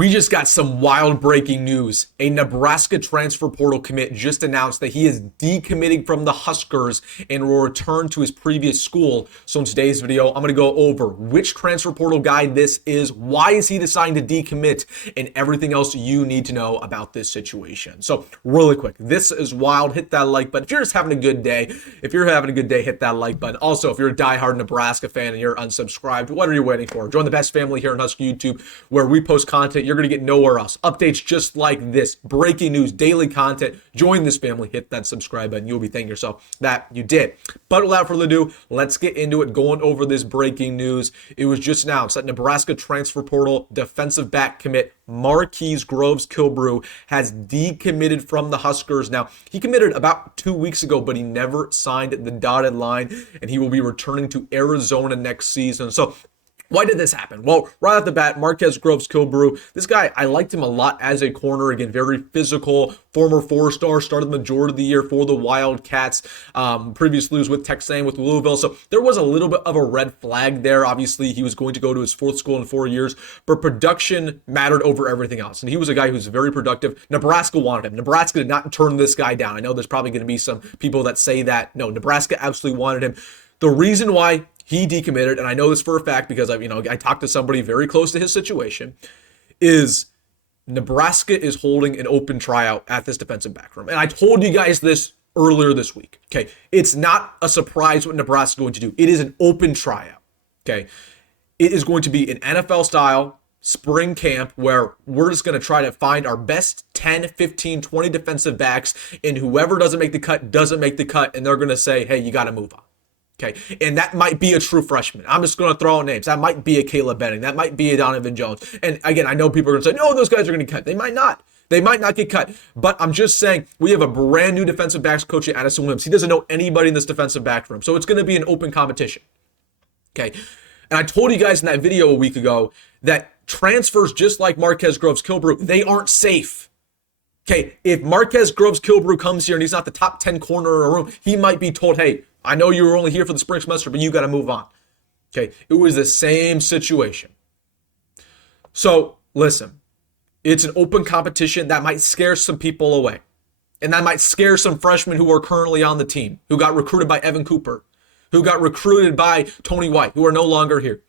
We just got some wild breaking news. A Nebraska transfer portal commit just announced that he is decommitting from the Huskers and will return to his previous school. So in today's video, I'm going to go over which transfer portal guy this is, why is he deciding to decommit, and everything else you need to know about this situation. So really quick, this is wild. Hit that like button. If you're just having a good day, hit that like button. Also, if you're a diehard Nebraska fan and you're unsubscribed, what are you waiting for? Join the best family here on Husker YouTube, where we post content you're going to get nowhere else. Updates just like this, breaking news, daily content. Join this family, hit that subscribe button. You'll be thanking yourself that you did. But without further ado, let's get into it, going over this breaking news. It was just announced that Nebraska transfer portal defensive back commit Marquise Groves-Kilbrew has decommitted from the Huskers. Now, he committed about 2 weeks ago, but he never signed the dotted line, and he will be returning to Arizona next season. So why did this happen? Well, right off the bat, Marquise Groves-Kilbrew, this guy, I liked him a lot as a corner. Again, very physical, former four-star, started the majority of the year for the Wildcats. Previously was with Texas A&M, with Louisville. So there was a little bit of a red flag there. Obviously, he was going to go to his fourth school in 4 years, but production mattered over everything else. And he was a guy who was very productive. Nebraska wanted him. Nebraska did not turn this guy down. I know there's probably going to be some people that say that. No, Nebraska absolutely wanted him. The reason why he decommitted, and I know this for a fact because I talked to somebody very close to his situation, is Nebraska is holding an open tryout at this defensive back room. And I told you guys this earlier this week. Okay, it's not a surprise what Nebraska is going to do. It is an open tryout. Okay, it is going to be an NFL style spring camp where we're just going to try to find our best 10, 15, 20 defensive backs, and whoever doesn't make the cut doesn't make the cut, and they're going to say, hey, you got to move on. Okay, and that might be a true freshman. I'm just going to throw out names. That might be a Caleb Benning. That might be a Donovan Jones. And again, I know people are going to say, no, those guys are going to get cut. They might not. They might not get cut. But I'm just saying, we have a brand new defensive backs coach at Addison Williams. He doesn't know anybody in this defensive back room. So it's going to be an open competition. Okay, and I told you guys in that video a week ago that transfers just like Marquise Groves-Kilbrew, they aren't safe. Okay, if Marquise Groves-Kilbrew comes here and he's not the top 10 corner in a room, he might be told, hey, I know you were only here for the spring semester, but you got to move on. Okay, it was the same situation. So listen, it's an open competition that might scare some people away. And that might scare some freshmen who are currently on the team, who got recruited by Evan Cooper, who got recruited by Tony White, who are no longer here.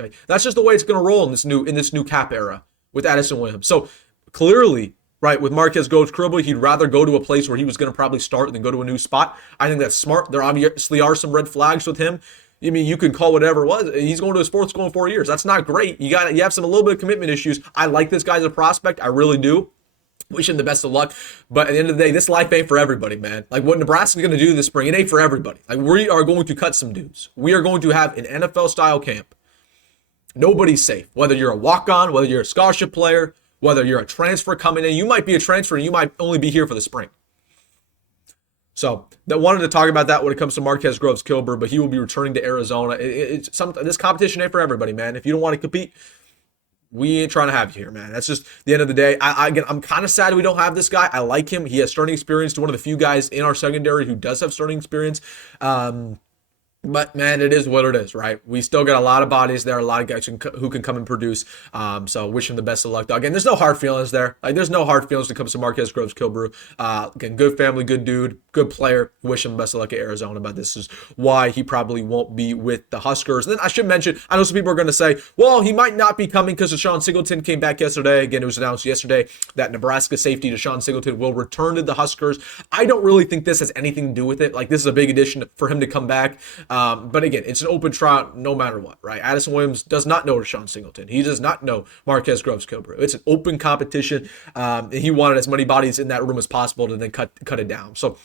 Okay, that's just the way it's going to roll in this new cap era with Addison Williams. So clearly, right, with Marquise Groves-Kilbrew, he'd rather go to a place where he was going to probably start than go to a new spot. I think that's smart. There obviously are some red flags with him. I mean, you can call whatever it was. He's going to his fourth school in 4 years. That's not great. You have a little bit of commitment issues. I like this guy as a prospect. I really do. Wish him the best of luck. But at the end of the day, this life ain't for everybody, man. Like what Nebraska's going to do this spring, it ain't for everybody. Like we are going to cut some dudes. We are going to have an NFL-style camp. Nobody's safe. Whether you're a walk-on, whether you're a scholarship player, whether you're a transfer coming in, you might be a transfer and you might only be here for the spring. So I wanted to talk about that when it comes to Marquise Groves-Kilbrew, but he will be returning to Arizona. This competition ain't for everybody, man. If you don't want to compete, we ain't trying to have you here, man. That's just the end of the day. I'm kind of sad we don't have this guy. I like him. He has starting experience, to one of the few guys in our secondary who does have starting experience. But, man, it is what it is, right? We still got a lot of bodies there, a lot of guys who can come and produce. So wish him the best of luck. Again, there's no hard feelings there. Like, there's no hard feelings when it comes to Marquise Groves-Kilbrew. Again, good family, good dude, good player. Wish him the best of luck at Arizona. But this is why he probably won't be with the Huskers. And then I should mention, I know some people are going to say, well, he might not be coming because Deshaun Singleton came back yesterday. Again, it was announced yesterday that Nebraska safety Deshaun Singleton will return to the Huskers. I don't really think this has anything to do with it. Like, this is a big addition for him to come back. But again, it's an open trial no matter what, right? Addison Williams does not know Deshaun Singleton. He does not know Marquise Groves-Kilbrew. It's an open competition, and he wanted as many bodies in that room as possible to then cut it down. So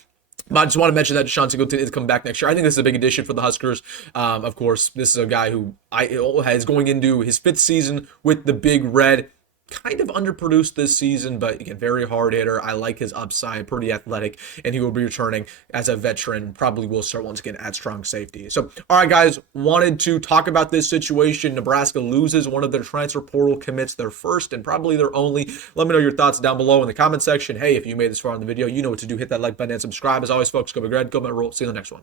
I just want to mention that Deshaun Singleton is coming back next year. I think this is a big addition for the Huskers. Of course, this is a guy who is going into his 5th season with the Big Red. Kind of underproduced this season, but again, very hard hitter. I like his upside, pretty athletic, and he will be returning as a veteran. Probably will start once again at strong safety. So, all right, guys, wanted to talk about this situation. Nebraska loses one of their transfer portal commits, their first and probably their only. Let me know your thoughts down below in the comment section. Hey, if you made this far in the video, you know what to do. Hit that like button and subscribe. As always, folks, go big red, go Rhule. See you in the next one.